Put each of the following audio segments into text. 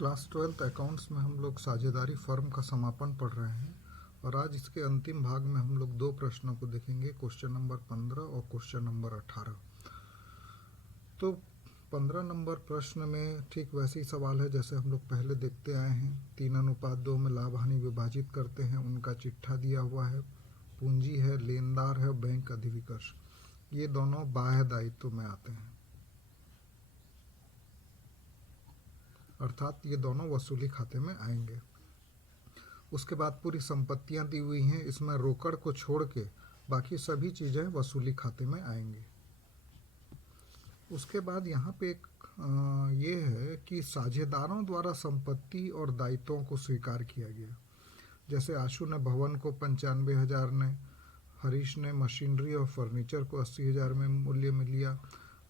Class 12th accounts में हम लोग साझेदारी फर्म का समापन पढ़ रहे हैं और आज इसके अंतिम भाग में हम लोग दो प्रश्नों को देखेंगे, क्वेश्चन नंबर 15 और क्वेश्चन नंबर 18। तो 15 नंबर प्रश्न में ठीक वैसे ही सवाल है जैसे हम लोग पहले देखते आए हैं। 3:2 में लाभ हानि विभाजित करते हैं, उनका चिट्ठा दिया हुआ है, पूंजी है, लेनदार है, बैंक अधिविकर्ष, ये दोनों बाह्य दायित्व में आते हैं, अर्थात ये दोनों वसूली खाते में आएंगे। उसके बाद पूरी संपत्तियां दी हुई हैं, इसमें रोकड़ को छोड़ के बाकी सभी चीज़ें वसूली खाते में आएंगी। उसके बाद यहाँ पे एक ये है कि साझेदारों द्वारा संपत्ति और दायित्वों को स्वीकार किया गया। जैसे आशु ने भवन को 95,000 ने, हरीश ने मशीनरी और फर्नीचर को 80,000 में मूल्य में लिया।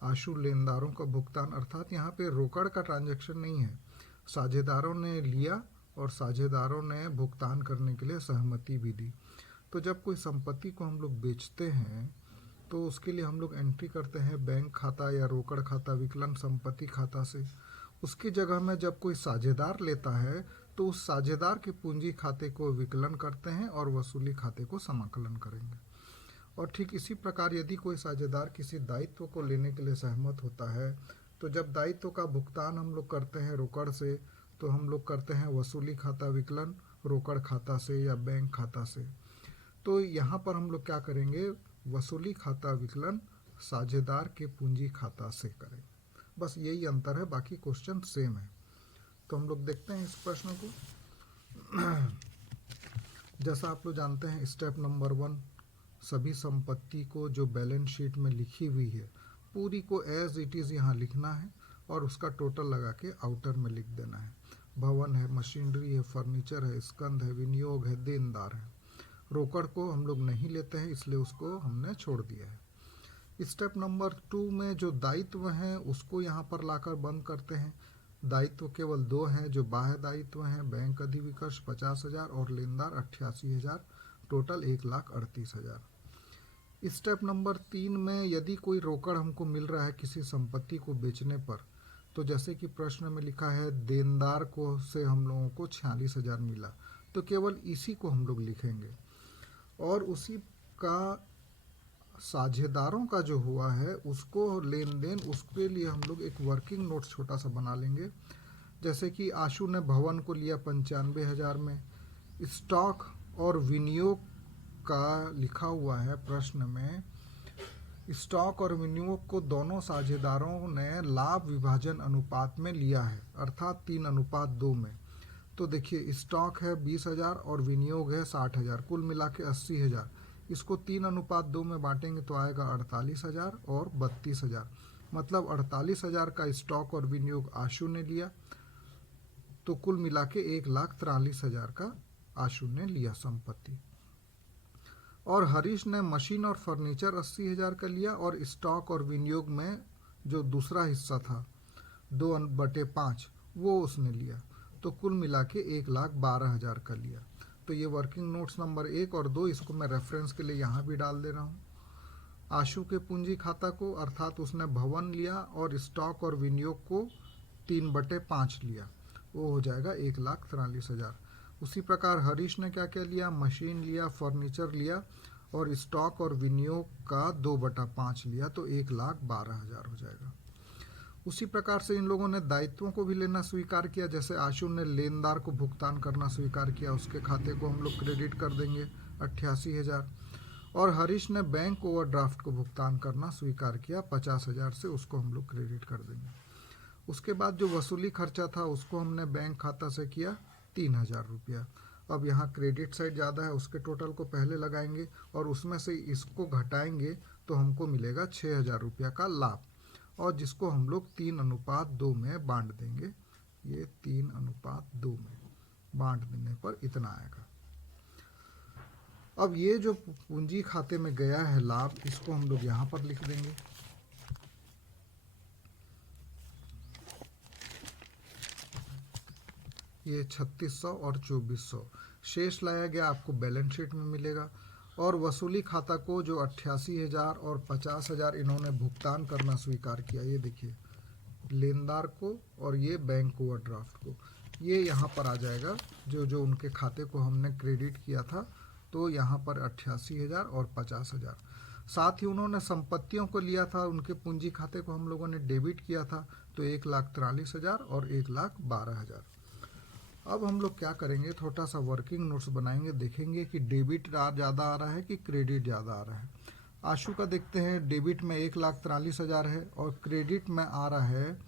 आशु लेनदारों का भुगतान, अर्थात यहाँ पे रोकड़ का ट्रांजैक्शन नहीं है, साझेदारों ने लिया और साझेदारों ने भुगतान करने के लिए सहमति भी दी। तो जब कोई संपत्ति को हम लोग बेचते हैं तो उसके लिए हम लोग एंट्री करते हैं बैंक खाता या रोकड़ खाता विकलन संपत्ति खाता से। उसकी जगह में जब कोई साझेदार लेता है तो उस साझेदार के पूंजी खाते को विकलन करते हैं और वसूली खाते को समाकलन करेंगे। और ठीक इसी प्रकार यदि कोई साझेदार किसी दायित्व को लेने के लिए सहमत होता है तो जब दायित्व का भुगतान हम लोग करते हैं रोकड़ से तो हम लोग करते हैं वसूली खाता विकलन रोकड़ खाता से या बैंक खाता से। तो यहाँ पर हम लोग क्या करेंगे, वसूली खाता विकलन साझेदार के पूंजी खाता से करें। बस यही अंतर है, बाकी क्वेश्चन सेम है। तो हम लोग देखते हैं इस प्रश्न को। जैसा आप लोग जानते हैं, स्टेप नंबर 1, सभी संपत्ति को जो बैलेंस शीट में लिखी हुई है पूरी को एज इट इज़ यहाँ लिखना है और उसका टोटल लगा के आउटर में लिख देना है। भवन है, मशीनरी है, फर्नीचर है, स्कंद है, विनियोग है, देनदार है। रोकड़ को हम लोग नहीं लेते हैं इसलिए उसको हमने छोड़ दिया है। स्टेप नंबर 2 में जो दायित्व हैं उसको यहाँ पर लाकर बंद करते हैं। दायित्व केवल 2 हैं जो बाह्य दायित्व हैं, बैंक अधिविकर्ष 50,000 और लेनदार 88,000, टोटल 1,38,000। स्टेप नंबर 3 में यदि कोई रोकड़ हमको मिल रहा है किसी संपत्ति को बेचने पर, तो जैसे कि प्रश्न में लिखा है देनदार को से हम लोगों को 46,000 मिला, तो केवल इसी को हम लोग लिखेंगे और उसी का साझेदारों का जो हुआ है उसको लेन देन, उसके लिए हम लोग एक वर्किंग नोट छोटा सा बना लेंगे। जैसे कि आशु ने भवन को लिया 95,000 में, स्टॉक और विनियोग का लिखा हुआ है प्रश्न में, स्टॉक और विनियोग को दोनों साझेदारों ने लाभ विभाजन अनुपात में लिया है, अर्थात 3:2 में। तो देखिए स्टॉक है 20,000 और विनियोग है 60,000, कुल मिला के 80,000। इसको 3:2 में बांटेंगे तो आएगा 48,000 और 32,000, मतलब 48,000 का स्टॉक और विनियोग आशु ने लिया, तो कुल मिला के 1,43,000 का आशु ने लिया संपत्ति। और हरीश ने मशीन और फर्नीचर 80,000 का लिया और स्टॉक और विनियोग में जो दूसरा हिस्सा था 2/5 वो उसने लिया, तो कुल मिला के 1,12,000 का लिया। तो ये वर्किंग नोट्स नंबर 1 और 2, इसको मैं रेफरेंस के लिए यहाँ भी डाल दे रहा हूँ। आशु के पूंजी खाता को, अर्थात उसने भवन लिया और स्टॉक और विनियोग को 3/5 लिया, वो हो जाएगा 1,43,000। उसी प्रकार हरीश ने क्या क्या लिया, मशीन लिया, फर्नीचर लिया और स्टॉक और विनियोग का 2/5 लिया, तो 1,12,000 हो जाएगा। उसी प्रकार से इन लोगों ने दायित्वों को भी लेना स्वीकार किया। जैसे आशु ने लेनदार को भुगतान करना स्वीकार किया, उसके खाते को हम लोग क्रेडिट कर देंगे 88,000, और हरीश ने बैंक ओवरड्राफ्ट को भुगतान करना स्वीकार किया 50,000 से, उसको हम लोग क्रेडिट कर देंगे। उसके बाद जो वसूली खर्चा था उसको हमने बैंक खाता से किया 3,000 रुपया। अब यहाँ क्रेडिट साइड ज़्यादा है, उसके टोटल को पहले लगाएंगे और उसमें से इसको घटाएंगे तो हमको मिलेगा 6,000 रुपया का लाभ, और जिसको हम लोग 3:2 में बांट देंगे। ये 3:2 में बांट देने पर इतना आएगा। अब ये जो पूंजी खाते में गया है लाभ, इसको हम लोग यहाँ पर लिख देंगे। ये 3600 और 2400 शेष लाया गया, आपको बैलेंस शीट में मिलेगा। और वसूली खाता को जो 88,000 और 50,000 इन्होंने भुगतान करना स्वीकार किया, ये देखिए लेनदार को और ये बैंक ओवरड्राफ्ट को, ये यहाँ पर आ जाएगा, जो जो उनके खाते को हमने क्रेडिट किया था, तो यहाँ पर 88,000 और 50,000। साथ ही उन्होंने संपत्तियों को लिया था, उनके पूंजी खाते को हम लोगों ने डेबिट किया था, तो 1,43,000 और 1,12,000। अब हम लोग क्या करेंगे, छोटा सा वर्किंग नोट्स बनाएंगे, देखेंगे कि डेबिट ज़्यादा आ रहा है कि क्रेडिट ज़्यादा आ रहा है। आशु का देखते हैं, डेबिट में 1,43,000 है और क्रेडिट में आ रहा है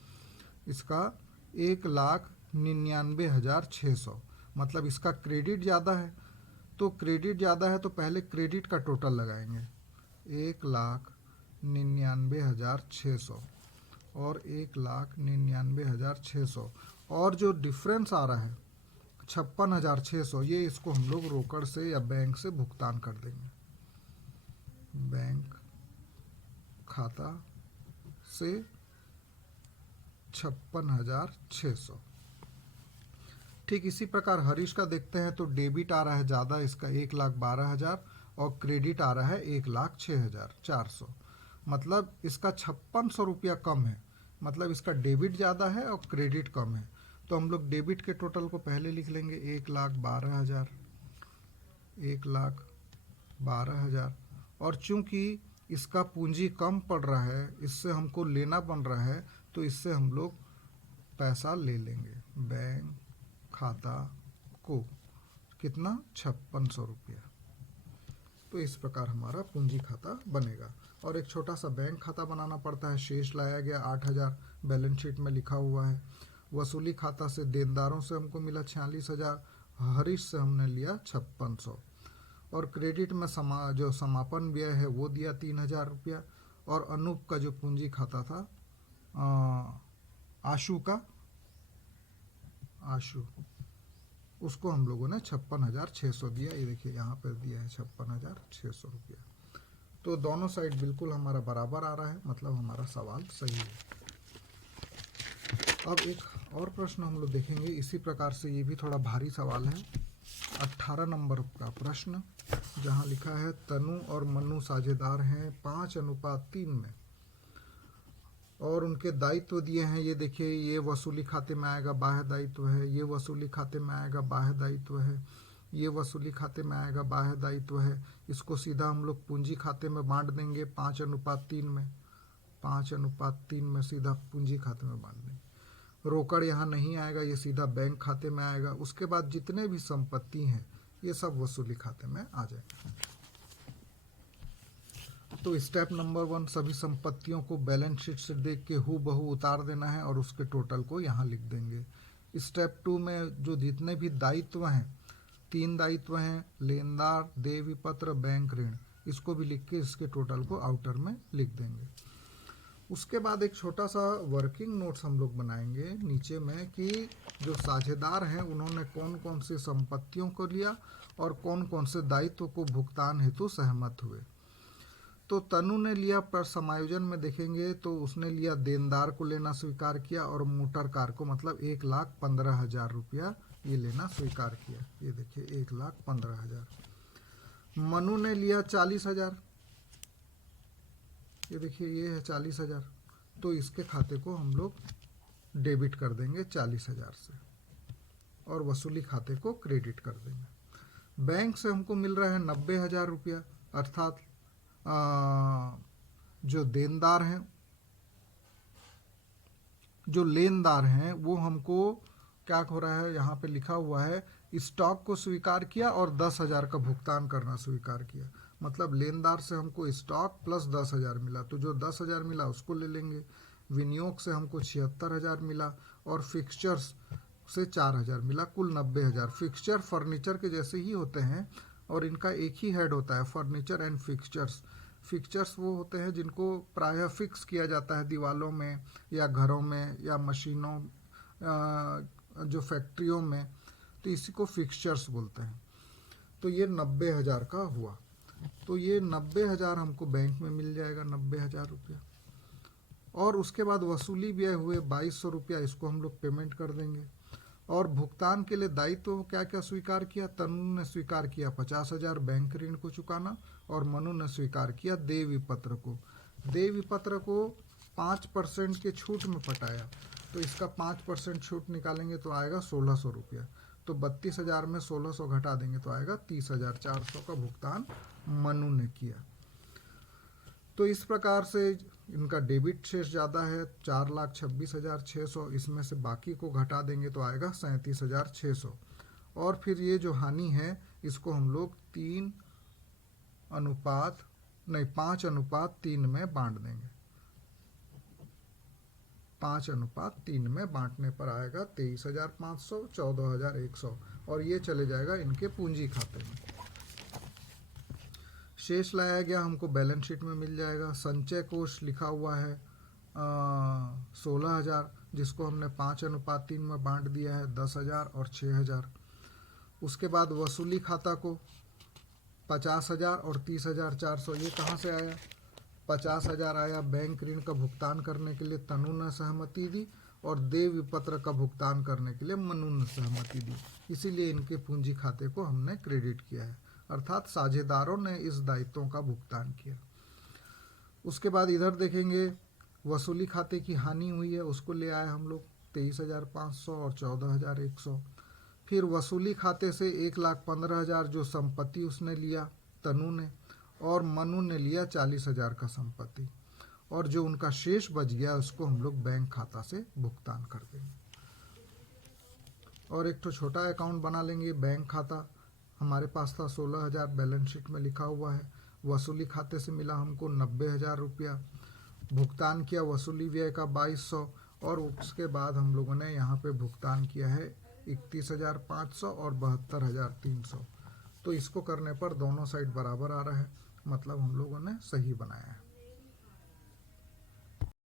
इसका 1,99,600, मतलब इसका क्रेडिट ज़्यादा है। तो क्रेडिट ज़्यादा है तो पहले क्रेडिट का टोटल लगाएंगे, 1,99,600 और 1,99,600, और जो डिफरेंस आ रहा है 56,600, ये इसको हम लोग रोकड़ से या बैंक से भुगतान कर देंगे, बैंक खाता से 56,600। ठीक इसी प्रकार हरीश का देखते हैं, तो डेबिट आ रहा है ज़्यादा, इसका 1,12,000 और क्रेडिट आ रहा है 1,06,400, मतलब इसका 5600 रुपया कम है, मतलब इसका डेबिट ज़्यादा है और क्रेडिट कम है। तो हम लोग डेबिट के टोटल को पहले लिख लेंगे, 1,12,000, 1,12,000, और चूंकि इसका पूंजी कम पड़ रहा है, इससे हमको लेना बन रहा है, तो इससे हम लोग पैसा ले लेंगे बैंक खाता को, कितना 5600 रुपया। तो इस प्रकार हमारा पूंजी खाता बनेगा। और एक छोटा सा बैंक खाता बनाना पड़ता है। शेष लाया गया 8,000, बैलेंस शीट में लिखा हुआ है। वसूली खाता से देनदारों से हमको मिला 46,000, हरीश से हमने लिया 5600, और क्रेडिट में जो समापन व्यय है वो दिया 3,000 रुपया, और अनूप का जो पूंजी खाता था आशु, उसको हम लोगों ने 56,600 दिया। ये देखिए यहाँ पर दिया है 56,600 रुपया। तो दोनों साइड बिल्कुल हमारा बराबर आ रहा है, मतलब हमारा सवाल सही है। अब एक और प्रश्न हम लोग देखेंगे इसी प्रकार से, ये भी थोड़ा भारी सवाल है। 18 नंबर का प्रश्न, जहाँ लिखा है तनु और मनु साझेदार हैं 5:3 में, और उनके दायित्व दिए हैं। ये देखिए, ये वसूली खाते में आएगा, बाह्य दायित्व है, ये वसूली खाते में आएगा, बाह्य दायित्व है, ये वसूली खाते में आएगा, बाह्य दायित्व है। इसको सीधा हम लोग पूंजी खाते में बांट देंगे 5:3 में, 5:3 में सीधा पूंजी खाते में बांट देंगे। रोकड़ यहाँ नहीं आएगा, ये सीधा बैंक खाते में आएगा। उसके बाद जितने भी संपत्ति हैं ये सब वसूली खाते में आ जाएगा। तो स्टेप नंबर 1, सभी संपत्तियों को बैलेंस शीट से देख के हूबहू उतार देना है और उसके टोटल को यहाँ लिख देंगे। स्टेप 2 में जो जितने भी दायित्व हैं, 3 दायित्व हैं, लेनदार, देय विपत्र, बैंक ऋण, इसको भी लिख के इसके टोटल को आउटर में लिख देंगे। उसके बाद एक छोटा सा वर्किंग नोट्स हम लोग बनाएंगे नीचे में, कि जो साझेदार हैं उन्होंने कौन कौन सी संपत्तियों को लिया और कौन कौन से दायित्व को भुगतान हेतु सहमत हुए। तो तनु ने लिया, पर समायोजन में देखेंगे तो उसने लिया, देनदार को लेना स्वीकार किया और मोटर कार को, मतलब 1,15,000 रुपया ये लेना स्वीकार किया। ये देखिए 1,15,000। मनु ने लिया 40,000, ये देखिए ये है 40,000, तो इसके खाते को हम लोग डेबिट कर देंगे 40,000 से और वसूली खाते को क्रेडिट कर देंगे। बैंक से हमको मिल रहा है 90,000 रुपया, अर्थात जो देनदार हैं, जो लेनदार हैं वो हमको क्या हो रहा है, यहाँ पे लिखा हुआ है स्टॉक को स्वीकार किया और 10,000 का भुगतान करना स्वीकार किया। मतलब लेनदार से हमको स्टॉक प्लस 10,000 मिला, तो जो 10,000 मिला उसको ले लेंगे। विनियोग से हमको 76,000 मिला और फिक्सचर्स से 4,000 मिला, कुल 90,000। फिक्सचर फर्नीचर के जैसे ही होते हैं और इनका एक ही हेड होता है, फर्नीचर एंड फिक्सचर्स। फिक्सचर्स वो होते हैं जिनको प्रायः फिक्स किया जाता है दीवारों में या घरों में या मशीनों, जो फैक्ट्रियों में, तो इसी को फिक्सचर्स बोलते हैं। तो ये 90,000 का हुआ, तो ये 90,000 हमको बैंक में मिल जाएगा, 90,000 रुपया। और उसके बाद वसूली व्यय हुए 2,200 रुपया, इसको हम लोग पेमेंट कर देंगे। और भुगतान के लिए दायित्व क्या क्या स्वीकार किया, तनु ने स्वीकार किया 50,000 बैंक ऋण को चुकाना, और मनु ने स्वीकार किया देय विपत्र को। देय विपत्र को 5% के छूट में पटाया। तो इसका 5% छूट निकालेंगे तो आएगा 1600 रुपया। तो 32,000 में 1600 घटा देंगे तो आएगा 30,400 का भुगतान मनु ने किया। तो इस प्रकार से इनका डेबिट शेष ज़्यादा है 4,26,600, इसमें से बाकी को घटा देंगे तो आएगा 37,600। और फिर ये जो हानि है इसको हम लोग 5:3 में बांट देंगे। 5:3 में बांटने पर आएगा 23,500, 14,100 और ये चले जाएगा इनके पूंजी खाते में। शेष लाया गया हमको बैलेंस शीट में मिल जाएगा। संचय कोष लिखा हुआ है 16,000, जिसको हमने 5:3 में बांट दिया है 10,000 और 6,000। उसके बाद वसूली खाता को 50,000 और 30,400, ये कहाँ से आया? 50,000 आया बैंक ऋण का भुगतान करने के लिए तनु ने सहमति दी और देय विपत्र का भुगतान करने के लिए मनु ने सहमति दी, इसीलिए इनके पूंजी खाते को हमने क्रेडिट किया है, अर्थात साझेदारों ने इस दायित्वों का भुगतान किया। उसके बाद इधर देखेंगे वसूली खाते की हानि हुई है, उसको ले आए हम लोग 23,500 और 14,100। फिर वसूली खाते से 1,15,000 जो संपत्ति उसने लिया तनु ने, और मनु ने लिया 40,000 का संपत्ति, और जो उनका शेष बच गया उसको हम लोग बैंक खाता से भुगतान कर देंगे। और एक तो छोटा अकाउंट बना लेंगे बैंक खाता, हमारे पास था 16,000 बैलेंस शीट में लिखा हुआ है। वसूली खाते से मिला हमको 90,000 रुपया, भुगतान किया वसूली व्यय का 2,200, और उसके बाद हम लोगों ने यहाँ पे भुगतान किया है 31,500 और 72,300। तो इसको करने पर दोनों साइड बराबर आ रहा है, मतलब हम लोगों ने सही बनाया है।